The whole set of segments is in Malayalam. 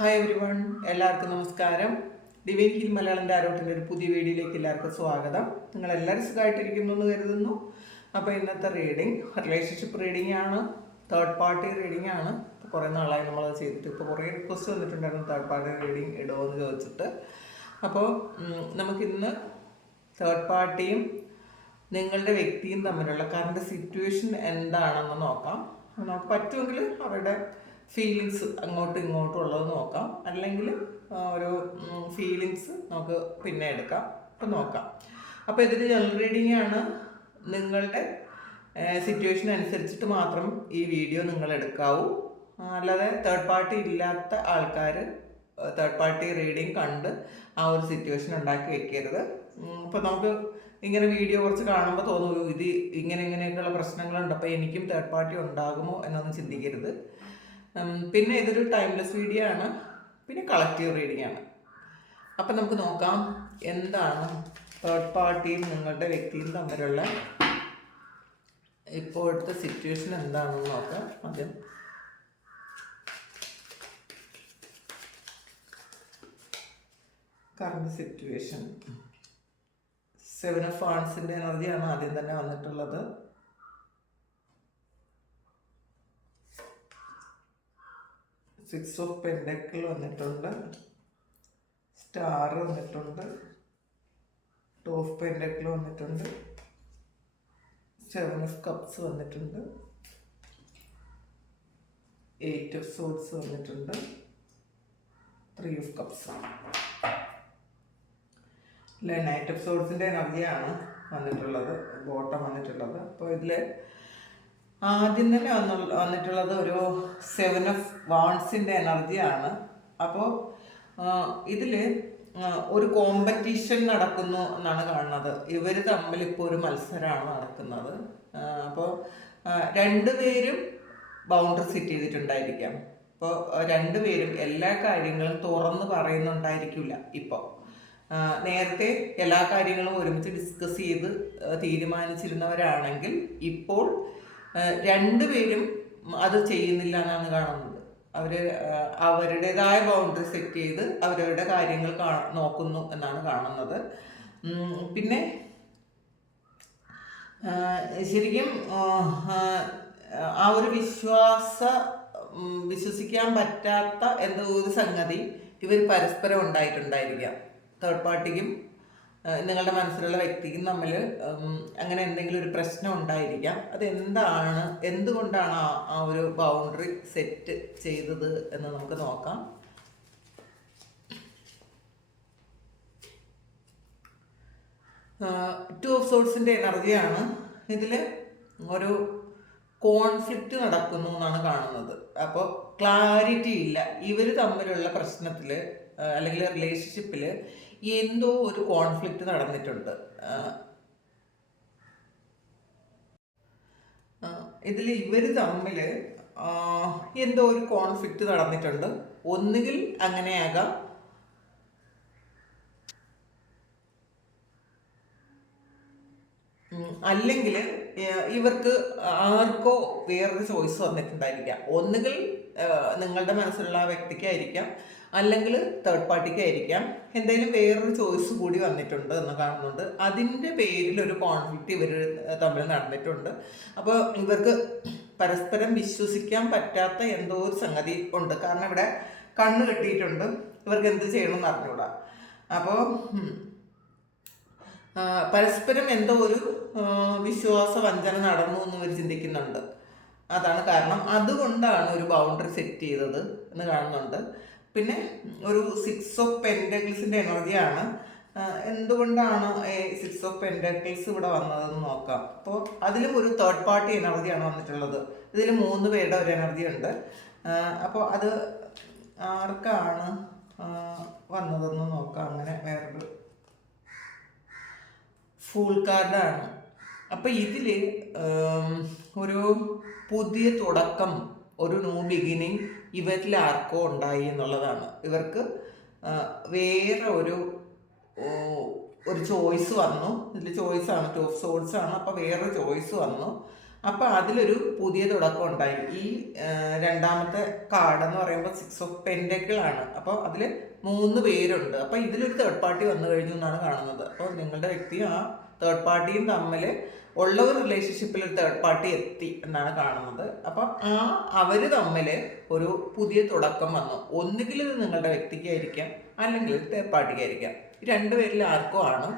ഹായ് എവരി വൺ, എല്ലാവർക്കും നമസ്കാരം. ഡിവൈൻ ഹീൽ മലയാളം ടാരോട്ടിൻ്റെ ഒരു പുതിയ വീഡിയോയിലേക്ക് എല്ലാവർക്കും സ്വാഗതം. നിങ്ങളെല്ലാവരും സുഖമായിട്ടിരിക്കുന്നു എന്ന് കരുതുന്നു. അപ്പോൾ ഇന്നത്തെ റീഡിങ് റിലേഷൻഷിപ്പ് റീഡിംഗ് ആണ്, തേർഡ് പാർട്ടി റീഡിംഗ് ആണ്. കുറേ നാളായി നമ്മളത് ചെയ്തിട്ട് ഇപ്പോൾ കുറേ റിക്വസ്റ്റ് വന്നിട്ടുണ്ടായിരുന്നു തേർഡ് പാർട്ടി റീഡിംഗ് ഇടുമോ എന്ന് ചോദിച്ചിട്ട്. അപ്പോൾ നമുക്കിന്ന് തേർഡ് പാർട്ടിയും നിങ്ങളുടെ വ്യക്തിയും തമ്മിലുള്ള കറണ്ട് സിറ്റുവേഷൻ എന്താണെന്ന് നോക്കാം. നമുക്ക് പറ്റുമെങ്കിൽ അവരുടെ ഫീലിങ്സ് അങ്ങോട്ടും ഇങ്ങോട്ടും ഉള്ളത് നോക്കാം, അല്ലെങ്കിൽ ഒരു ഫീലിങ്സ് നമുക്ക് പിന്നെ എടുക്കാം. അപ്പം നോക്കാം. അപ്പോൾ ഇതിന് ജനറൽ റീഡിംഗ് ആണ്. നിങ്ങളുടെ സിറ്റുവേഷൻ അനുസരിച്ചിട്ട് മാത്രം ഈ വീഡിയോ നിങ്ങൾ എടുക്കാവൂ. അല്ലാതെ തേർഡ് പാർട്ടി ഇല്ലാത്ത ആൾക്കാർ തേർഡ് പാർട്ടി റീഡിങ് കണ്ട് ആ ഒരു സിറ്റുവേഷൻ ഉണ്ടാക്കി വെക്കരുത്. അപ്പോൾ നമുക്ക് ഇങ്ങനെ വീഡിയോ കുറച്ച് കാണുമ്പോൾ തോന്നുന്നു ഇത് ഇങ്ങനെയൊക്കെയുള്ള പ്രശ്നങ്ങളുണ്ട്, അപ്പോൾ എനിക്കും തേർഡ് പാർട്ടി ഉണ്ടാകുമോ എന്നൊന്നും ചിന്തിക്കരുത്. പിന്നെ ഇതൊരു ടൈംലെസ് വീഡിയോ ആണ്, പിന്നെ കളക്റ്റീവ് റീഡിംഗ് ആണ്. അപ്പം നമുക്ക് നോക്കാം എന്താണ് തേർഡ് പാർട്ടിയും നിങ്ങളുടെ വ്യക്തിയും തമ്മിലുള്ള ഇപ്പോഴത്തെ സിറ്റുവേഷൻ എന്താണെന്ന് നോക്കാം. ആദ്യം കറണ്ട് സിറ്റുവേഷൻ 7 ഓഫ് വാണ്ട്സിൻ്റെ എനർജിയാണ് ആദ്യം തന്നെ വന്നിട്ടുള്ളത്. സിക്സ് ഓഫ് പെൻഡക്കിൾ വന്നിട്ടുണ്ട്, സ്റ്റാർ വന്നിട്ടുണ്ട്, 2 ഓഫ് പെൻഡക്കിൾ വന്നിട്ടുണ്ട്, 7 ഓഫ് കപ്സ് വന്നിട്ടുണ്ട്, 8 ഓഫ് സോഡ്സ് വന്നിട്ടുണ്ട്, 3 ഓഫ് കപ്സ്. അല്ലെ, നൈറ്റ് ഓഫ് സോഡ്സിൻ്റെ എനർജിയാണ് വന്നിട്ടുള്ളത്, ബോട്ടം വന്നിട്ടുള്ളത്. അപ്പോൾ ഇതിൽ ആദ്യം തന്നെ വന്നിട്ടുള്ളത് ഒരു 7 ഓഫ് വാണ്ട്സിൻ്റെ എനർജിയാണ്. അപ്പോൾ ഇതിൽ ഒരു കോമ്പറ്റീഷൻ നടക്കുന്നു എന്നാണ് കാണുന്നത്. ഇവർ തമ്മിൽ ഇപ്പോൾ ഒരു മത്സരമാണ് നടക്കുന്നത്. അപ്പോൾ രണ്ടുപേരും ബൗണ്ടറി സെറ്റ് ചെയ്തിട്ടുണ്ടായിരിക്കാം. അപ്പോൾ രണ്ടുപേരും എല്ലാ കാര്യങ്ങളും തുറന്ന് പറയുന്നുണ്ടായിരിക്കില്ല. ഇപ്പോൾ നേരത്തെ എല്ലാ കാര്യങ്ങളും ഒരുമിച്ച് ഡിസ്കസ് ചെയ്ത് തീരുമാനിച്ചിരുന്നവരാണെങ്കിൽ ഇപ്പോൾ രണ്ടുപേരും അത് ചെയ്യുന്നില്ല എന്നാണ് കാണുന്നത്. അവർ അവരുടേതായ ബൗണ്ടറി സെറ്റ് ചെയ്ത് അവരവരുടെ കാര്യങ്ങൾ നോക്കുന്നു എന്നാണ് കാണുന്നത്. പിന്നെ ശരിക്കും ആ ഒരു വിശ്വസിക്കാൻ പറ്റാത്ത എന്തോ ഒരു സംഗതി ഇവർ പരസ്പരം ഉണ്ടായിട്ടുണ്ടായിരിക്കാം. തേർഡ് പാർട്ടിക്കും നിങ്ങളുടെ മനസ്സിലുള്ള വ്യക്തിക്കും തമ്മിൽ അങ്ങനെ എന്തെങ്കിലും ഒരു പ്രശ്നം ഉണ്ടായിരിക്കാം. അതെന്താണ്, എന്തുകൊണ്ടാണ് ആ ഒരു ബൗണ്ടറി സെറ്റ് ചെയ്തത് എന്ന് നമുക്ക് നോക്കാം. ടു ഓഫ് സോഡ്സിൻ്റെ എനർജിയാണ്. ഇതിൽ ഒരു കോൺഫ്ലിക്റ്റ് നടക്കുന്നു എന്നാണ് കാണുന്നത്. അപ്പോൾ ക്ലാരിറ്റി ഇല്ല. ഇവർ തമ്മിലുള്ള പ്രശ്നത്തിൽ അല്ലെങ്കിൽ റിലേഷൻഷിപ്പിൽ എന്തോ ഒരു കോൺഫ്ലിക്റ്റ് നടന്നിട്ടുണ്ട്. ഇതിൽ ഇവർ തമ്മിൽ എന്തോ ഒരു കോൺഫ്ലിക്റ്റ് നടന്നിട്ടുണ്ട്. ഒന്നുകിൽ അങ്ങനെയാകാം, അല്ലെങ്കിൽ ഇവർക്ക് ആർക്കോ വേറൊരു ചോയ്സ് വന്നിട്ടുണ്ടായിരിക്കാം. ഒന്നുകിൽ നിങ്ങളുടെ മനസ്സിലുള്ള ആ വ്യക്തിക്കായിരിക്കാം, അല്ലെങ്കിൽ തേർഡ് പാർട്ടിക്കായിരിക്കാം. എന്തായാലും വേറൊരു ചോയ്സ് കൂടി വന്നിട്ടുണ്ട് എന്ന് കാണുന്നുണ്ട്. അതിൻ്റെ പേരിൽ ഒരു കോൺഫ്ലിക്റ്റ് ഇവർ തമ്മിൽ നടന്നിട്ടുണ്ട്. അപ്പോൾ ഇവർക്ക് പരസ്പരം വിശ്വസിക്കാൻ പറ്റാത്ത എന്തോ ഒരു സംഗതി ഉണ്ട്. കാരണം ഇവിടെ കണ്ണ് കെട്ടിയിട്ടുണ്ട്, ഇവർക്ക് എന്ത് ചെയ്യണമെന്ന് അറിഞ്ഞൂടാ. അപ്പോൾ പരസ്പരം എന്തോ ഒരു വിശ്വാസ വഞ്ചന നടന്നു എന്ന് ഇവർ ചിന്തിക്കുന്നുണ്ട്. അതാണ് കാരണം. അതുകൊണ്ടാണ് ഒരു ബൗണ്ടറി സെറ്റ് ചെയ്തത് എന്ന് കാണുന്നുണ്ട്. പിന്നെ ഒരു 6 ഓഫ് പെൻഡക്കിൾസിൻ്റെ എനർജിയാണ്. എന്തുകൊണ്ടാണ് 6 ഓഫ് പെൻഡക്കിൾസ് ഇവിടെ വന്നതെന്ന് നോക്കാം. അപ്പോൾ അതിലും ഒരു തേർഡ് പാർട്ടി എനർജിയാണ് വന്നിട്ടുള്ളത്. ഇതിൽ 3 പേരുടെ ഒരു എനർജി ഉണ്ട്. അപ്പോൾ അത് ആർക്കാണ് വന്നതെന്ന് നോക്കാം. അങ്ങനെ വേറൊരു ഫൂൾ കാർഡാണ്. അപ്പോൾ ഇതിൽ ഒരു പുതിയ തുടക്കം, ഒരു ന്യൂ ബിഗിനിങ് ഇവരിൽ ആർക്കോ ഉണ്ടായി എന്നുള്ളതാണ്. ഇവർക്ക് വേറെ ഒരു ചോയ്സ് വന്നു. ഇതിൽ ചോയ്സാണ്, 2 ഓഫ് സോഡ്സ് ആണ്. അപ്പോൾ വേറൊരു ചോയ്സ് വന്നു. അപ്പോൾ അതിലൊരു പുതിയ തുടക്കം ഉണ്ടായി. ഈ രണ്ടാമത്തെ കാർഡ് എന്ന് പറയുമ്പോൾ 6 ഓഫ് പെൻഡക്കിൾ ആണ്. അപ്പോൾ അതിൽ 3 പേരുണ്ട്. അപ്പോൾ ഇതിലൊരു തേർഡ് പാർട്ടി വന്നു കഴിഞ്ഞു എന്നാണ് കാണുന്നത്. അപ്പോൾ നിങ്ങളുടെ വ്യക്തിയും ആ തേർഡ് പാർട്ടിയും തമ്മിൽ ഉള്ള ഒരു റിലേഷൻഷിപ്പിൽ ഒരു തേർഡ് പാർട്ടി എത്തി എന്നാണ് കാണുന്നത്. അപ്പം അവർ തമ്മിൽ ഒരു പുതിയ തുടക്കം വന്നു. ഒന്നുകിൽ ഇത് നിങ്ങളുടെ വ്യക്തിക്കായിരിക്കാം, അല്ലെങ്കിൽ തേർഡ് പാർട്ടിക്കായിരിക്കാം. രണ്ടുപേരിൽ ആർക്കും ആണ്.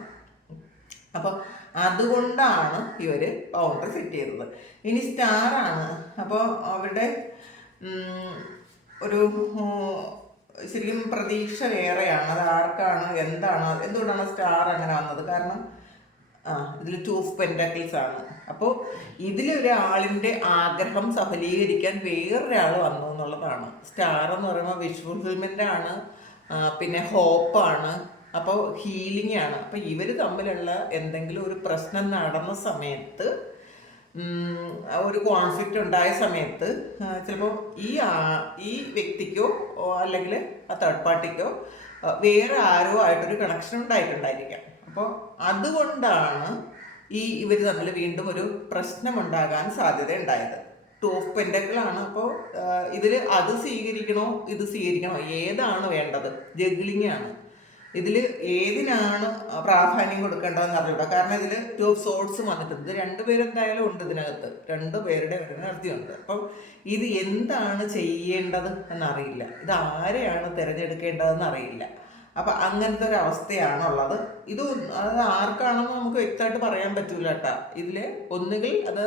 അപ്പോൾ അതുകൊണ്ടാണ് ഇവർ ബൗണ്ടറി സെറ്റ് ചെയ്തത്. ഇനി സ്റ്റാറാണ്. അപ്പോൾ അവരുടെ ഒരു ശരിക്കും പ്രതീക്ഷ വേറെയാണ്. അത് ആർക്കാണ്, എന്താണ്, എന്തുകൊണ്ടാണ് സ്റ്റാർ അങ്ങനെ വന്നത്? കാരണം ഇതിൽ 2 ഓഫ് പെൻറ്റാക്കിൾസ് ആണ്. അപ്പോൾ ഇതിലൊരാളിൻ്റെ ആഗ്രഹം സഫലീകരിക്കാൻ വേറൊരാൾ വന്നു എന്നുള്ളതാണ്. സ്റ്റാർ എന്ന് പറയുമ്പോൾ വിഷ് ഫുൾഫിൽമെൻ്റ് ആണ്, പിന്നെ ഹോപ്പാണ്, അപ്പോൾ ഹീലിംഗ് ആണ്. അപ്പോൾ ഇവർ തമ്മിലുള്ള എന്തെങ്കിലും ഒരു പ്രശ്നം നടന്ന സമയത്ത്, ഒരു കോൺഫ്ലിക്റ്റ് ഉണ്ടായ സമയത്ത് ചിലപ്പോൾ ഈ വ്യക്തിക്കോ അല്ലെങ്കിൽ ആ തേർഡ് പാർട്ടിക്കോ വേറെ ആരോ ആയിട്ടൊരു കണക്ഷൻ ഉണ്ടായിട്ടുണ്ടായിരിക്കാം. അപ്പോൾ അതുകൊണ്ടാണ് ഇവർ തമ്മിൽ വീണ്ടും ഒരു പ്രശ്നം ഉണ്ടാകാൻ സാധ്യത ഉണ്ടായത്. 2 ഓഫ് പെൻറ്റക്കിളാണ്. അപ്പോൾ ഇതിൽ അത് സ്വീകരിക്കണോ ഇത് സ്വീകരിക്കണോ, ഏതാണ് വേണ്ടത്? ജഗ്ലിംഗ് ആണ്. ഇതിൽ ഏതിനാണ് പ്രാധാന്യം കൊടുക്കേണ്ടതെന്ന് അറിഞ്ഞൂടാ. കാരണം ഇതിൽ 2 ഓഫ് സോർട്സ് വന്നിട്ടുണ്ട്. ഇത് 2 പേരെന്തായാലും ഉണ്ട് ഇതിനകത്ത്, 2 പേരുടെ എനർജിയുണ്ട്. അപ്പം ഇത് എന്താണ് ചെയ്യേണ്ടത് എന്നറിയില്ല, ഇത് ആരെയാണ് തിരഞ്ഞെടുക്കേണ്ടതെന്ന് അറിയില്ല. അപ്പം അങ്ങനത്തെ ഒരു അവസ്ഥയാണുള്ളത്. ഇത് അത് ആർക്കാണെന്ന് നമുക്ക് വ്യക്തമായിട്ട് പറയാൻ പറ്റൂല കേട്ടോ. ഇതിൽ ഒന്നുകിൽ അത്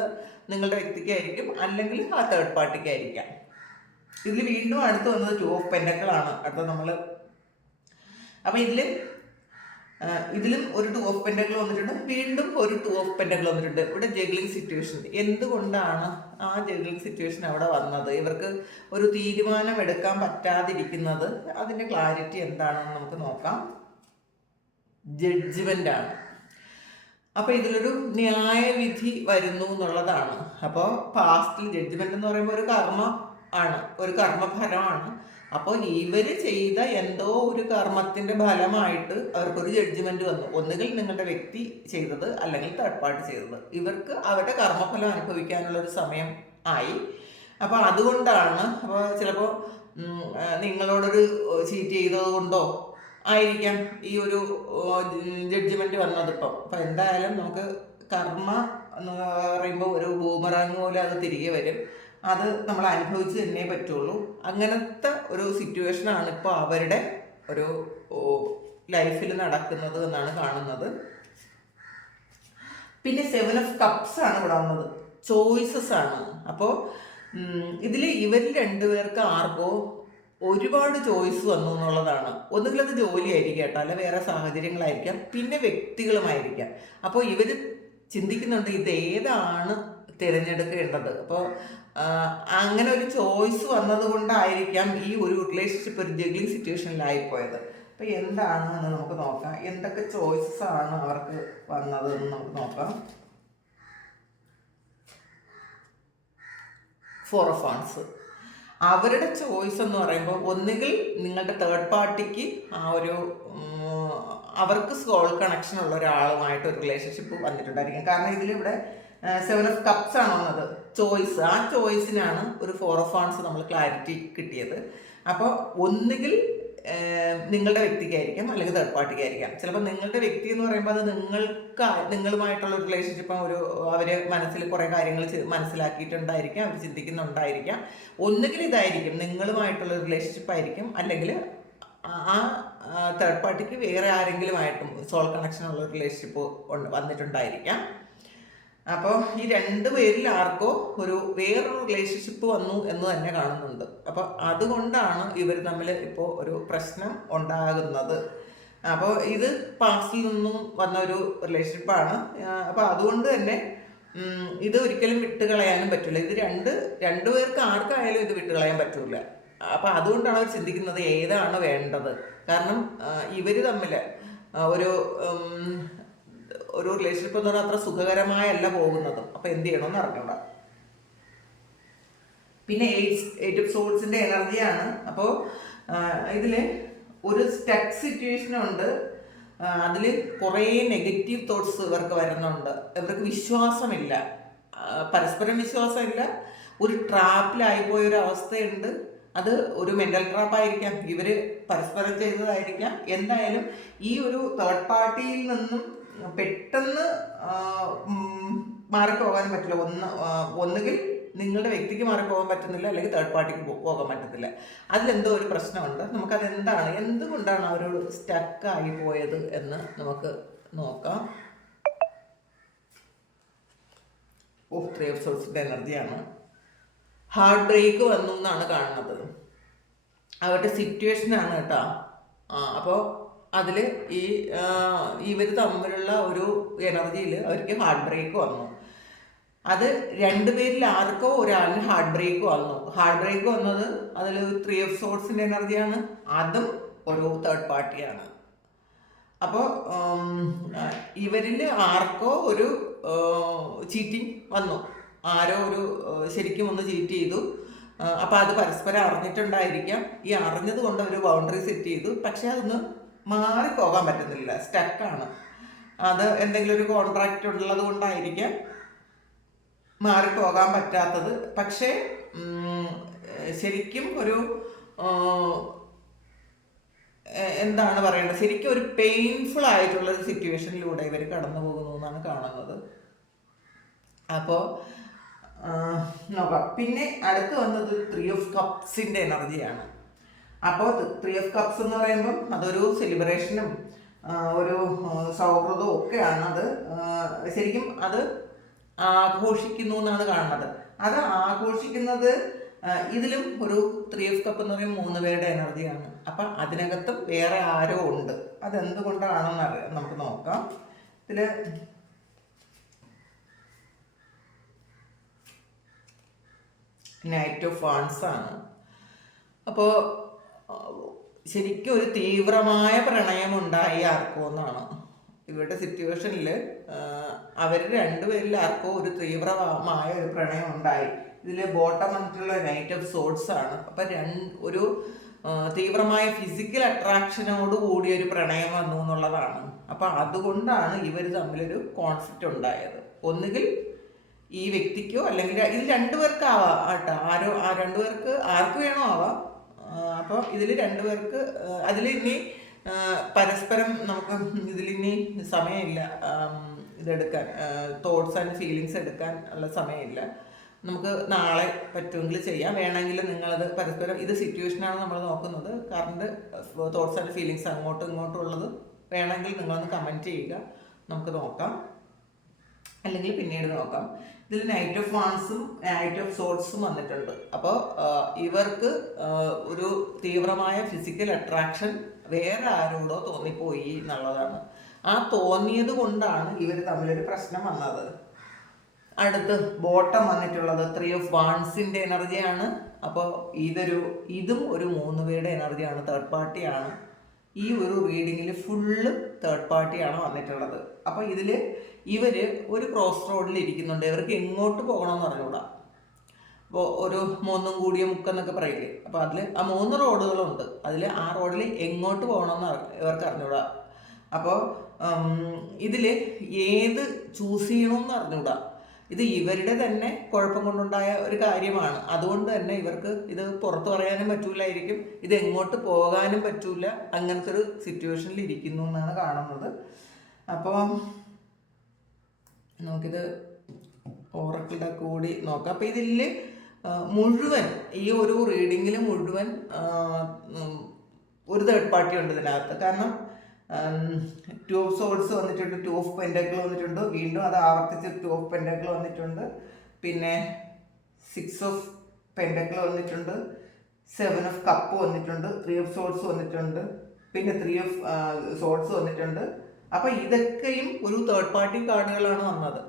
നിങ്ങളുടെ വ്യക്തിക്കായിരിക്കും, അല്ലെങ്കിൽ ആ തേർഡ് പാർട്ടിക്കായിരിക്കാം. ഇതിൽ വീണ്ടും അടുത്ത് വന്നത് 2 ഓഫ് പെൻറ്റക്കിളാണ് അടുത്ത നമ്മൾ. അപ്പം ഇതിലും ഒരു 2 ഓഫ് പെൻറ്റക്കിൾ വന്നിട്ടുണ്ട്, വീണ്ടും ഒരു 2 ഓഫ് പെൻറ്റക്കിൾ വന്നിട്ടുണ്ട്. ഇവിടെ ജഗ്ലിംഗ് സിറ്റുവേഷൻ. എന്തുകൊണ്ടാണ് ആ ജഗ്ലിംഗ് സിറ്റുവേഷൻ അവിടെ വന്നത്? ഇവർക്ക് ഒരു തീരുമാനം എടുക്കാൻ പറ്റാതിരിക്കുന്നത്, അതിൻ്റെ ക്ലാരിറ്റി എന്താണെന്ന് നമുക്ക് നോക്കാം. ജഡ്ജ്മെൻ്റ് ആണ്. അപ്പോൾ ഇതിലൊരു ന്യായവിധി വരുന്നു എന്നുള്ളതാണ്. അപ്പോൾ പാസ്റ്റിൽ ജഡ്ജ്മെൻ്റ് എന്ന് പറയുമ്പോൾ ഒരു കർമ്മ ആണ്, ഒരു കർമ്മഫലമാണ്. അപ്പോൾ ഇവർ ചെയ്ത എന്തോ ഒരു കർമ്മത്തിൻ്റെ ഫലമായിട്ട് അവർക്കൊരു ജഡ്ജ്മെൻറ്റ് വന്നു. ഒന്നുകിൽ നിങ്ങളുടെ വ്യക്തി ചെയ്തത്, അല്ലെങ്കിൽ തേർഡ് പാർട്ടി ചെയ്തത്. ഇവർക്ക് അവരുടെ കർമ്മഫലം അനുഭവിക്കാനുള്ളൊരു സമയം ആയി. അപ്പോൾ അതുകൊണ്ടാണ്, അപ്പോൾ ചിലപ്പോൾ നിങ്ങളോടൊരു ചീറ്റ് ചെയ്തത് കൊണ്ടോ ആയിരിക്കാം ഈ ഒരു ജഡ്ജ്മെൻറ്റ് വന്നതിപ്പം. അപ്പോൾ എന്തായാലും നമുക്ക് കർമ്മ എന്ന് പറയുമ്പോൾ ഒരു ബൂമറാങ് പോലെ അത് തിരികെ വരും. അത് നമ്മൾ അനുഭവിച്ച് തന്നെ പറ്റുള്ളൂ. അങ്ങനത്തെ ഒരു സിറ്റുവേഷനാണ് ഇപ്പോൾ അവരുടെ ഒരു ലൈഫിൽ നടക്കുന്നത് എന്നാണ് കാണുന്നത്. പിന്നെ 7 ഓഫ് കപ്സ് ആണ് ഇവിടെ വന്നത്. ചോയ്സസ് ആണ്. അപ്പോൾ ഇതിൽ ഇവരിൽ 2 പേർക്ക് ആർക്കോ ഒരുപാട് ചോയ്സ് വന്നു എന്നുള്ളതാണ്. ഒന്നുകിൽ അത് ജോലിയായിരിക്കാം കേട്ടോ, അല്ല വേറെ സാഹചര്യങ്ങളായിരിക്കാം, പിന്നെ വ്യക്തികളുമായിരിക്കാം. അപ്പോൾ ഇവർ ചിന്തിക്കുന്നുണ്ട് ഇത് ഏതാണ് തിരഞ്ഞെടുക്കേണ്ടത്. അപ്പോൾ അങ്ങനെ ഒരു ചോയ്സ് വന്നത് കൊണ്ടായിരിക്കാം ഈ ഒരു റിലേഷൻഷിപ്പ് ഒരു ജഗ്ലിംഗ് സിറ്റുവേഷനിലായിപ്പോയത്. അപ്പോൾ എന്താണെന്ന് നമുക്ക് നോക്കാം. എന്തൊക്കെ ചോയ്സസ് ആണ് അവർക്ക് വന്നതെന്ന് നമുക്ക് നോക്കാം. 4 ഓഫ് വാൻസ്. അവരുടെ ചോയ്സ് എന്ന് പറയുമ്പോൾ ഒന്നുകിൽ നിങ്ങളുടെ തേർഡ് പാർട്ടിക്ക് അവർക്ക് സോൾ കണക്ഷൻ ഉള്ള ഒരാളുമായിട്ട് ഒരു റിലേഷൻഷിപ്പ് വന്നിട്ടുണ്ടായിരിക്കും. കാരണം ഇതിലിവിടെ 7 ഓഫ് കപ്സ് ആണ് വന്നത്. ചോയ്സ്, ആ ചോയ്സിനാണ് ഒരു 4 ഓഫ് വാൻസ് നമ്മൾ ക്ലാരിറ്റി കിട്ടിയത്. അപ്പോൾ ഒന്നുകിൽ നിങ്ങളുടെ വ്യക്തിക്കായിരിക്കാം, അല്ലെങ്കിൽ തേർഡ് പാർട്ടിക്കായിരിക്കാം. ചിലപ്പോൾ നിങ്ങളുടെ വ്യക്തി എന്ന് പറയുമ്പോൾ അത് നിങ്ങളുമായിട്ടുള്ള ഒരു റിലേഷൻഷിപ്പ്, അവർ മനസ്സിൽ കുറേ കാര്യങ്ങൾ മനസ്സിലാക്കിയിട്ടുണ്ടായിരിക്കാം, അവർ ചിന്തിക്കുന്നുണ്ടായിരിക്കാം. ഒന്നുകിൽ ഇതായിരിക്കും നിങ്ങളുമായിട്ടുള്ള റിലേഷൻഷിപ്പ് ആയിരിക്കും, അല്ലെങ്കിൽ ആ തേർഡ് പാർട്ടിക്ക് വേറെ ആരെങ്കിലുമായിട്ടും സോൾ കണക്ഷൻ ഉള്ള റിലേഷൻഷിപ്പ് വന്നിട്ടുണ്ടായിരിക്കാം. അപ്പോൾ ഈ 2 പേരിൽ ആർക്കോ വേറൊരു റിലേഷൻഷിപ്പ് വന്നു എന്ന് തന്നെ കാണുന്നുണ്ട്. അപ്പോൾ അതുകൊണ്ടാണ് ഇവർ തമ്മിൽ ഇപ്പോൾ ഒരു പ്രശ്നം ഉണ്ടാകുന്നത്. അപ്പോൾ ഇത് പാസ്റ്റിൽ നിന്നും വന്ന ഒരു റിലേഷൻഷിപ്പാണ്. അപ്പോൾ അതുകൊണ്ട് തന്നെ ഇത് ഒരിക്കലും വിട്ടുകളയാനും പറ്റില്ല. ഇത് രണ്ടു പേർക്ക് ആർക്കായാലും ഇത് വിട്ടുകളയാൻ പറ്റില്ല. അപ്പം അതുകൊണ്ടാണ് അവർ ചിന്തിക്കുന്നത് ഏതാണ് വേണ്ടത്. കാരണം ഇവർ തമ്മിൽ ഒരു റിലേഷൻഷിപ്പ് എന്ന് പറഞ്ഞാൽ അത്ര സുഖകരമായല്ല പോകുന്നത്. അപ്പോൾ എന്ത് ചെയ്യണമെന്ന് അറിഞ്ഞൂടാ. പിന്നെ 8 ഓഫ് സോൾസിൻ്റെ എനർജിയാണ്. അപ്പോൾ ഇതിൽ ഒരു സ്റ്റക്ക് സിറ്റുവേഷനുണ്ട്. അതിൽ കുറേ നെഗറ്റീവ് തോട്ട്സ് ഇവർക്ക് വരുന്നുണ്ട്. ഇവർക്ക് വിശ്വാസമില്ല, പരസ്പരം വിശ്വാസമില്ല, ഒരു ട്രാപ്പിലായിപ്പോയൊരു അവസ്ഥയുണ്ട്. അത് ഒരു മെൻ്റൽ ട്രാപ്പായിരിക്കാം, ഇവർ പരസ്പരം ചെയ്തതായിരിക്കാം. എന്തായാലും ഈ ഒരു തേർഡ് പാർട്ടിയിൽ നിന്നും പെട്ടെന്ന് മാറിപ്പോകാൻ പറ്റില്ല. ഒന്നുകിൽ നിങ്ങളുടെ വ്യക്തിക്ക് മാറിപ്പോകാൻ പറ്റുന്നില്ല, അല്ലെങ്കിൽ തേർഡ് പാർട്ടിക്ക് പോകാൻ പറ്റത്തില്ല. അതിലെന്തോ ഒരു പ്രശ്നമുണ്ട്. നമുക്കതെന്താണ്, എന്തുകൊണ്ടാണ് അവരോട് സ്റ്റക്കായി പോയത് എന്ന് നമുക്ക് നോക്കാം. ത്രീ ഓഫ് സോഴ്സിൻ്റെ എനർജിയാണ്. ഹാർട്ട് ബ്രേക്ക് വന്നു എന്നാണ് കാണുന്നത്. അവരുടെ സിറ്റുവേഷനാണ് കേട്ടോ. അപ്പോൾ അതിൽ ഇവർ തമ്മിലുള്ള ഒരു എനർജിയിൽ അവർക്ക് ഹാർട്ട് ബ്രേക്ക് വന്നു. അത് രണ്ടുപേരിൽ ആർക്കോ ഒരാളിന് ഹാർട്ട് ബ്രേക്ക് വന്നു. ഹാർട്ട് ബ്രേക്ക് വന്നത് അതിൽ ത്രീ ഓഫ് സോഴ്സിൻ്റെ എനർജിയാണ്. അതും ഒരു തേർഡ് പാർട്ടിയാണ്. അപ്പോൾ ഇവരിൽ ആർക്കോ ഒരു ചീറ്റിംഗ് വന്നു. ആരോ ഒരു ശരിക്കും ഒന്ന് ചീറ്റ് ചെയ്തു. അപ്പോൾ അത് പരസ്പരം അറിഞ്ഞിട്ടുണ്ടായിരിക്കാം. ഈ അറിഞ്ഞത് കൊണ്ട് അവർ ബൗണ്ടറി സെറ്റ് ചെയ്തു. പക്ഷെ അതൊന്ന് മാറിപ്പോകാൻ പറ്റുന്നില്ല, സ്റ്റക്കാണ്. അത് എന്തെങ്കിലും ഒരു കോൺട്രാക്റ്റ് ഉള്ളത് കൊണ്ടായിരിക്കാം മാറിപ്പോകാൻ പറ്റാത്തത്. പക്ഷേ ശരിക്കും ഒരു എന്താണ് പറയേണ്ടത്, ശരിക്കും ഒരു പെയിൻഫുൾ ആയിട്ടുള്ള ഒരു സിറ്റുവേഷനിലൂടെ ഇവർ കടന്നു പോകുന്നു എന്നാണ് കാണുന്നത്. അപ്പോൾ നോക്കാം. പിന്നെ അടുത്ത് വന്നത് ത്രീ ഓഫ് കപ്സിൻ്റെ എനർജിയാണ്. അപ്പോൾ ത്രീ ഓഫ് കപ്സ് എന്ന് പറയുമ്പം അതൊരു സെലിബ്രേഷനും ഒരു സൗഹൃദവും ഒക്കെയാണ്. അത് ശരിക്കും അത് ആഘോഷിക്കുന്നു എന്നാണ് കാണുന്നത്. അത് ആഘോഷിക്കുന്നത് ഇതിലും ഒരു ത്രീ ഓഫ് കപ്പ് എന്ന് പറയുമ്പോൾ 3 പേരുടെ എനർജിയാണ്. അപ്പം അതിനകത്തും വേറെ ആരോ ഉണ്ട്. അതെന്തുകൊണ്ടാണെന്ന് നമുക്ക് നോക്കാം. ഇതിൽ നൈറ്റ് ഓഫ് വാൺസ് ആണ്. അപ്പോൾ ശരിക്കും ഒരു തീവ്രമായ പ്രണയമുണ്ടായി ആർക്കോ എന്നാണ് ഇവരുടെ സിറ്റുവേഷനിൽ. അവർ രണ്ടുപേരിൽ ആർക്കോ ഒരു തീവ്രമായ ഒരു പ്രണയം ഉണ്ടായി. ഇതിൽ ബോട്ടം വന്നിട്ടുള്ള നൈറ്റ് ഓഫ് സോർട്സ് ആണ്. അപ്പം ഒരു തീവ്രമായ ഫിസിക്കൽ അട്രാക്ഷനോട് കൂടിയ ഒരു പ്രണയം വന്നു എന്നുള്ളതാണ്. അപ്പം അതുകൊണ്ടാണ് ഇവർ തമ്മിലൊരു കോൺഫ്ലിക്റ്റ് ഉണ്ടായത്. ഒന്നുകിൽ ഈ വ്യക്തിക്കോ അല്ലെങ്കിൽ ഇത് രണ്ടുപേർക്കാവാം കേട്ടോ. രണ്ടുപേർക്ക് ആർക്ക് വേണോ ആവാം. അപ്പോൾ ഇതിൽ രണ്ടുപേർക്ക് അതിൽ ഇനി പരസ്പരം നമുക്ക് ഇതിലിനി സമയമില്ല ഇതെടുക്കാൻ, തോട്ട്സ് ആൻഡ് ഫീലിങ്സ് എടുക്കാൻ ഉള്ള സമയമില്ല. നമുക്ക് നാളെ പറ്റുമെങ്കിൽ ചെയ്യാം. വേണമെങ്കിൽ നിങ്ങളത് പരസ്പരം ഇത് സിറ്റുവേഷനാണ് നമ്മൾ നോക്കുന്നത്. കറണ്ട് തോട്ട്സ് ആൻഡ് ഫീലിങ്സ് അങ്ങോട്ടും ഇങ്ങോട്ടും ഉള്ളത് വേണമെങ്കിൽ നിങ്ങളൊന്ന് കമൻറ്റ് ചെയ്യുക, നമുക്ക് നോക്കാം. അല്ലെങ്കിൽ പിന്നീട് നോക്കാം. ഇതിൽ നൈറ്റ് ഓഫ് വാൺസും നൈറ്റ് ഓഫ് സോർട്സും വന്നിട്ടുണ്ട്. അപ്പോൾ ഇവർക്ക് ഒരു തീവ്രമായ ഫിസിക്കൽ അട്രാക്ഷൻ വേറെ ആരോടോ തോന്നിപ്പോയി എന്നുള്ളതാണ്. ആ തോന്നിയത് കൊണ്ടാണ് ഇവർ തമ്മിലൊരു പ്രശ്നം വന്നത്. അടുത്ത് ബോട്ടം വന്നിട്ടുള്ളത് ത്രീ ഓഫ് വാൺസിൻ്റെ എനർജിയാണ്. അപ്പോൾ ഇതും ഒരു 3 പേരുടെ എനർജിയാണ്, തേർഡ് പാർട്ടിയാണ്. ഈ ഒരു റീഡിങ്ങിൽ ഫുള്ള് തേർഡ് പാർട്ടിയാണ് വന്നിട്ടുള്ളത്. അപ്പോൾ ഇതിൽ ഇവർ ഒരു ക്രോസ് റോഡിൽ ഇരിക്കുന്നുണ്ട്. ഇവർക്ക് എങ്ങോട്ട് പോകണമെന്ന് അറിഞ്ഞൂടാ. അപ്പോൾ ഒരു 3 കൂടിയ മുക്കെന്നൊക്കെ പറയില്ലേ. അപ്പോൾ അതിൽ ആ 3 റോഡുകളുണ്ട്. അതിൽ ആ റോഡിൽ എങ്ങോട്ട് പോകണമെന്ന് ഇവർക്ക് അറിഞ്ഞൂടാ. അപ്പോൾ ഇതിൽ ഏത് ചൂസ് ചെയ്യണമെന്ന് അറിഞ്ഞൂടാ. ഇത് ഇവരുടെ തന്നെ കുഴപ്പം കൊണ്ടുണ്ടായ ഒരു കാര്യമാണ്. അതുകൊണ്ട് തന്നെ ഇവർക്ക് ഇത് പുറത്ത് പറയാനും പറ്റൂലായിരിക്കും, ഇത് എങ്ങോട്ട് പോകാനും പറ്റൂല. അങ്ങനത്തെ ഒരു സിറ്റുവേഷനിൽ ഇരിക്കുന്നു എന്നാണ് കാണുന്നത്. അപ്പോൾ നമുക്കിത് ഓറക്കിളുടെ കൂടി നോക്കാം. അപ്പോൾ ഇതിൽ മുഴുവൻ ഈ ഒരു റീഡിങ്ങിൽ മുഴുവൻ ഒരു തേർഡ് പാർട്ടി ഉണ്ട് ഇതിനകത്ത്. കാരണം 2 ഓഫ് സോർട്സ് വന്നിട്ടുണ്ട്, 2 ഓഫ് പെൻഡക്കിൾ വന്നിട്ടുണ്ട്, വീണ്ടും അത് ആവർത്തിച്ച് 2 ഓഫ് പെൻഡക്കിൾ വന്നിട്ടുണ്ട്, പിന്നെ 6 ഓഫ് പെൻഡക്കിൾ വന്നിട്ടുണ്ട്, 7 ഓഫ് കപ്പ് വന്നിട്ടുണ്ട്, 3 ഓഫ് സോർട്സ് വന്നിട്ടുണ്ട്, പിന്നെ 3 ഓഫ് സോർട്സ് വന്നിട്ടുണ്ട്. അപ്പോൾ ഇതൊക്കെയും ഒരു തേർഡ് പാർട്ടി കാർഡുകളാണ് വന്നത്.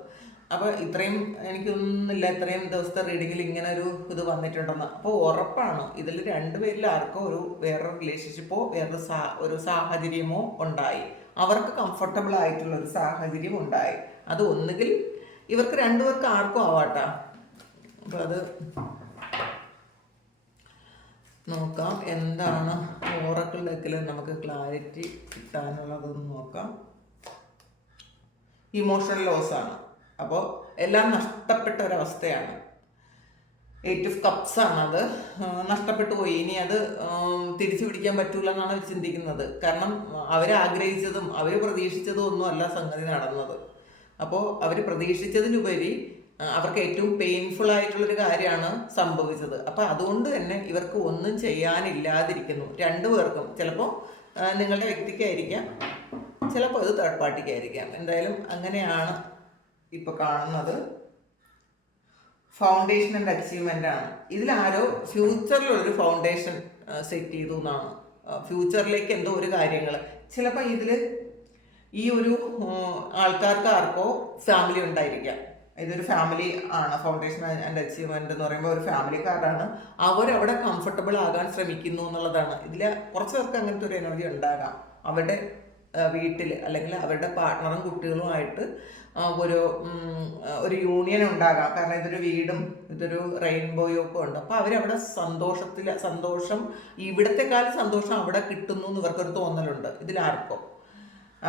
അപ്പോൾ ഇത്രയും എനിക്കൊന്നുമില്ല ഇത്രയും ദിവസത്തെ റീഡിങ്ങിൽ ഇങ്ങനെ ഒരു ഇത് വന്നിട്ടുണ്ടെന്ന്. അപ്പോൾ ഉറപ്പാണ് ഇതിൽ 2 പേരിൽ ആർക്കോ വേറൊരു റിലേഷൻഷിപ്പോ ഒരു സാഹചര്യമോ ഉണ്ടായി. അവർക്ക് കംഫർട്ടബിൾ ആയിട്ടുള്ള ഒരു സാഹചര്യം ഉണ്ടായി. അത് ഒന്നുകിൽ ഇവർക്ക് 2 പേർക്ക് ആർക്കും ആവാട്ടാ. അപ്പോൾ അത് നോക്കാം എന്താണ് ഓറക്കിൾ ഡെക്കിൽ നമുക്ക് ക്ലാരിറ്റി കിട്ടാനുള്ളതെന്ന് നോക്കാം. ഇമോഷണൽ ലോസ് ആണ്. അപ്പോൾ എല്ലാം നഷ്ടപ്പെട്ട ഒരവസ്ഥയാണ്. 8 ഓഫ് കപ്സ് ആണത്. നഷ്ടപ്പെട്ടു പോയി. ഇനി അത് തിരിച്ചു പിടിക്കാൻ പറ്റൂല എന്നാണ് അവർ ചിന്തിക്കുന്നത്. കാരണം അവരാഗ്രഹിച്ചതും അവർ പ്രതീക്ഷിച്ചതും ഒന്നും അല്ല സംഗതി നടന്നത്. അപ്പോൾ അവർ പ്രതീക്ഷിച്ചതിനുപരി അവർക്ക് ഏറ്റവും പെയിൻഫുൾ ആയിട്ടുള്ളൊരു കാര്യമാണ് സംഭവിച്ചത്. അപ്പോൾ അതുകൊണ്ട് തന്നെ ഇവർക്ക് ഒന്നും ചെയ്യാനില്ലാതിരിക്കുന്നു. രണ്ടുപേർക്കും. ചിലപ്പോൾ നിങ്ങളുടെ വ്യക്തിക്കായിരിക്കാം, ചിലപ്പോൾ അത് തേർഡ് പാർട്ടിക്കായിരിക്കാം. എന്തായാലും അങ്ങനെയാണ് ഇപ്പോൾ കാണുന്നത്. ഫൗണ്ടേഷൻ ആൻഡ് അച്ചീവ്മെൻ്റ് ആണ്. ഇതിലാരോ ഫ്യൂച്ചറിലൊരു ഫൗണ്ടേഷൻ സെറ്റ് ചെയ്തു എന്നാണ്. ഫ്യൂച്ചറിലേക്ക് എന്തോ ഒരു കാര്യങ്ങൾ ചിലപ്പോൾ ഇതിൽ ഈ ഒരു ആൾക്കാർക്ക് ആർക്കോ ഫാമിലി ഉണ്ടായിരിക്കാം. ഇതൊരു ഫാമിലി ആണ്. ഫൗണ്ടേഷൻ ആൻഡ് അച്ചീവ്മെൻ്റ് എന്ന് പറയുമ്പോൾ ഒരു ഫാമിലിക്കാരാണ്. അവരവിടെ കംഫർട്ടബിൾ ആകാൻ ശ്രമിക്കുന്നു എന്നുള്ളതാണ്. ഇതിൽ കുറച്ച് പേർക്ക് അങ്ങനത്തെ ഒരു എനർജി ഉണ്ടാകാം. അവരുടെ വീട്ടിൽ അല്ലെങ്കിൽ അവരുടെ പാർട്ട്ണറും കുട്ടികളുമായിട്ട് ഒരു യൂണിയൻ ഉണ്ടാകാം. കാരണം ഇതൊരു വീടും ഇതൊരു റെയിൻബോയും ഒക്കെ ഉണ്ട്. അപ്പോൾ അവരവിടെ സന്തോഷം ഇവിടത്തെക്കാളും സന്തോഷം അവിടെ കിട്ടുന്നു എന്ന് ഇവർക്കൊരു തോന്നലുണ്ട് ഇതിലാർക്കും.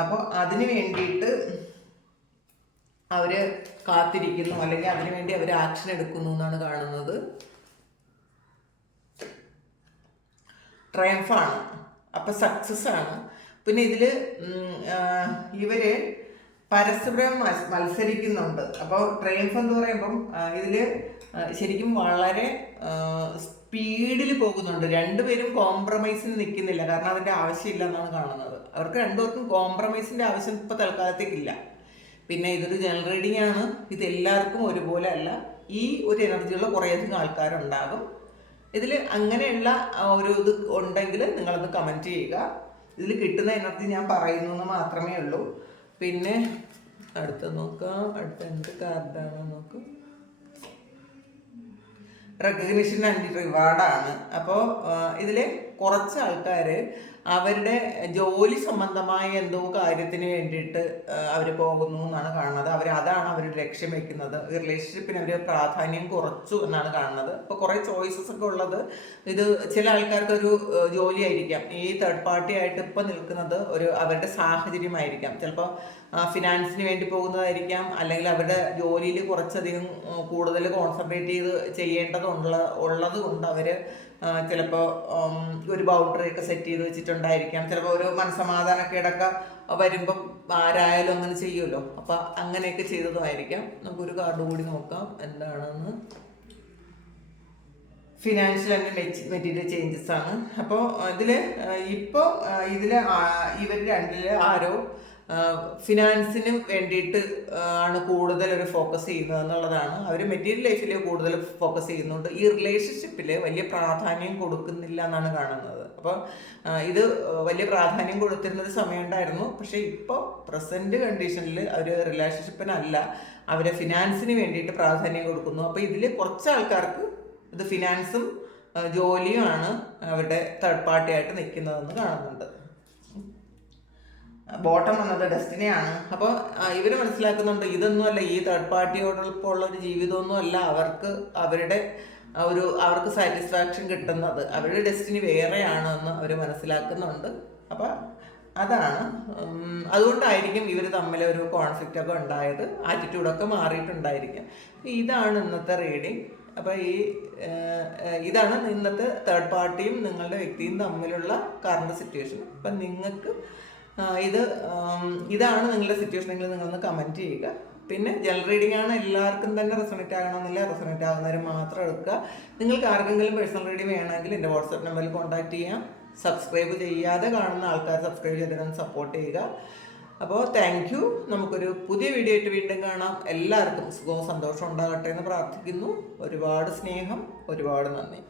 അപ്പോൾ അതിന് വേണ്ടിയിട്ട് അവർ കാത്തിരിക്കുന്നു, അല്ലെങ്കിൽ അതിനു വേണ്ടി അവർ ആക്ഷൻ എടുക്കുന്നു എന്നാണ് കാണുന്നത്. ട്രയംഫാണ്. അപ്പം സക്സസ് ആണ്. പിന്നെ ഇതിൽ ഇവർ പരസ്പരം മത്സരിക്കുന്നുണ്ട്. അപ്പോൾ ട്രയംഫ് എന്ന് പറയുമ്പം ഇതിൽ ശരിക്കും വളരെ സ്പീഡിൽ പോകുന്നുണ്ട്. രണ്ടുപേരും കോംപ്രമൈസിന് നിൽക്കുന്നില്ല. കാരണം അതിൻ്റെ ആവശ്യമില്ല എന്നാണ് കാണുന്നത്. അവർക്ക് രണ്ടുപേർക്കും കോംപ്രമൈസിൻ്റെ ആവശ്യം ഇപ്പോൾ തൽക്കാലത്തേക്കില്ല. പിന്നെ ഇതൊരു ജനറൽ റീഡിംഗ് ആണ്. ഇത് എല്ലാവർക്കും ഒരുപോലെ അല്ല. ഈ ഒരു എനർജിയുള്ള കുറേയധികം ആൾക്കാരുണ്ടാകും. ഇതിൽ അങ്ങനെയുള്ള ഒരു ഇത് ഉണ്ടെങ്കിൽ നിങ്ങളത് കമൻറ്റ് ചെയ്യുക. ഇതിൽ കിട്ടുന്ന എനർജി ഞാൻ പറയുന്നു എന്ന് മാത്രമേ ഉള്ളൂ. പിന്നെ അടുത്ത നോക്കാം. അടുത്ത എന്ത് കാർഡാണ് നോക്കാം. റെക്കഗ്നിഷൻ ആൻഡ് റിവാർഡാണ്. അപ്പോൾ ഇതിൽ കുറച്ച് ആൾക്കാർ അവരുടെ ജോലി സംബന്ധമായ എന്തോ കാര്യത്തിന് വേണ്ടിയിട്ട് അവർ പോകുന്നു എന്നാണ് കാണുന്നത്. അതാണ് അവർ ലക്ഷ്യം വയ്ക്കുന്നത്. റിലേഷൻഷിപ്പിന് അവർ പ്രാധാന്യം കുറച്ചു എന്നാണ് കാണുന്നത്. അപ്പോൾ കുറേ ചോയ്സസ് ഒക്കെ ഉള്ളത് ഇത് ചില ആൾക്കാർക്കൊരു ജോലിയായിരിക്കാം. ഈ തേർഡ് പാർട്ടി ആയിട്ട് ഇപ്പോൾ നിൽക്കുന്നത് അവരുടെ സാഹചര്യമായിരിക്കാം. ചിലപ്പോൾ ഫിനാൻസിന് വേണ്ടി പോകുന്നതായിരിക്കാം, അല്ലെങ്കിൽ അവരുടെ ജോലിയിൽ കുറച്ചധികം കൂടുതൽ കോൺസെൻട്രേറ്റ് ഉള്ളത് കൊണ്ട് അവർ ചിലപ്പോൾ ഒരു ബൗണ്ടറിയൊക്കെ സെറ്റ് ചെയ്ത് വെച്ചിട്ടുണ്ടായിരിക്കാം. ചിലപ്പോൾ ഒരു മനസ്സമാധാനക്കേടൊക്കെ വരുമ്പം ആരായാലും അങ്ങനെ ചെയ്യുമല്ലോ. അപ്പം അങ്ങനെയൊക്കെ ചെയ്തതുമായിരിക്കാം. നമുക്കൊരു കാർഡ് കൂടി നോക്കാം എന്താണെന്ന്. ഫിനാൻഷ്യൽ ആൻഡ് മെറ്റീരിയൽ ചേഞ്ചസ് ആണ്. അപ്പോൾ ഇപ്പോൾ ഇവർ രണ്ടിൽ ആരോ ഫിനാൻസിന് വേണ്ടിയിട്ട് ആണ് കൂടുതൽ ഒരു ഫോക്കസ് ചെയ്യുന്നത് എന്നുള്ളതാണ്. അവർ മെറ്റീരിയൽ ലൈഫിൽ കൂടുതൽ ഫോക്കസ് ചെയ്യുന്നുണ്ട്. ഈ റിലേഷൻഷിപ്പിൽ വലിയ പ്രാധാന്യം കൊടുക്കുന്നില്ല എന്നാണ് കാണുന്നത്. അപ്പോൾ ഇത് വലിയ പ്രാധാന്യം കൊടുത്തിരുന്നൊരു സമയം ഉണ്ടായിരുന്നു. പക്ഷേ ഇപ്പോൾ പ്രസൻറ്റ് കണ്ടീഷനിൽ അവർ റിലേഷൻഷിപ്പിനല്ല, അവരെ ഫിനാൻസിന് വേണ്ടിയിട്ട് പ്രാധാന്യം കൊടുക്കുന്നു. അപ്പോൾ ഇതിൽ കുറച്ച് ആൾക്കാർക്ക് ഇത് ഫിനാൻസും ജോലിയുമാണ് അവരുടെ തേർഡ് പാർട്ടി ആയിട്ട് നിൽക്കുന്നതെന്ന് കാണുന്നുണ്ട്. ബോട്ടം വന്നത് ഡെസ്റ്റിനിയാണ്. അപ്പോൾ ഇവർ മനസ്സിലാക്കുന്നുണ്ട് ഇതൊന്നുമല്ല, ഈ തേർഡ് പാർട്ടിയോടൊപ്പം ഉള്ളൊരു ജീവിതമൊന്നുമല്ല അവർക്ക് സാറ്റിസ്ഫാക്ഷൻ കിട്ടുന്നത്. അവരുടെ ഡെസ്റ്റിനി വേറെയാണെന്ന് അവർ മനസ്സിലാക്കുന്നുണ്ട്. അപ്പം അതാണ്. അതുകൊണ്ടായിരിക്കും ഇവർ തമ്മിൽ ഒരു കോൺഫ്ലിക്റ്റ് ഒക്കെ ഉണ്ടായത്. ആറ്റിറ്റ്യൂഡൊക്കെ മാറിയിട്ടുണ്ടായിരിക്കും. ഇതാണ് ഇന്നത്തെ റീഡിങ്. അപ്പോൾ ഇതാണ് ഇന്നത്തെ തേർഡ് പാർട്ടിയും നിങ്ങളുടെ വ്യക്തിയും തമ്മിലുള്ള കറണ്ട് സിറ്റുവേഷൻ. അപ്പം നിങ്ങൾക്ക് ഇതാണ് നിങ്ങളുടെ സിറ്റുവേഷനെങ്കിൽ നിങ്ങളൊന്ന് കമൻറ്റ് ചെയ്യുക. പിന്നെ ജനറൽ റീഡിംഗ് ആണ്, എല്ലാവർക്കും തന്നെ റെസൊണേറ്റ് ആകണമെന്നില്ല. റെസൊണേറ്റ് ആകുന്നവർ മാത്രം എടുക്കുക. നിങ്ങൾക്ക് ആർക്കെങ്കിലും പേഴ്സണൽ റീഡിംഗ് വേണമെങ്കിൽ എൻ്റെ വാട്സാപ്പ് നമ്പറിൽ കോൺടാക്ട് ചെയ്യാം. സബ്സ്ക്രൈബ് ചെയ്യാതെ കാണുന്ന ആൾക്കാർ സബ്സ്ക്രൈബ് ചെയ്തിട്ട് സപ്പോർട്ട് ചെയ്യുക. അപ്പോൾ താങ്ക് യു. നമുക്കൊരു പുതിയ വീഡിയോ ആയിട്ട് വീണ്ടും കാണാം. എല്ലാവർക്കും സുഖവും സന്തോഷവും ഉണ്ടാകട്ടെ എന്ന് പ്രാർത്ഥിക്കുന്നു. ഒരുപാട് സ്നേഹം, ഒരുപാട് നന്ദി.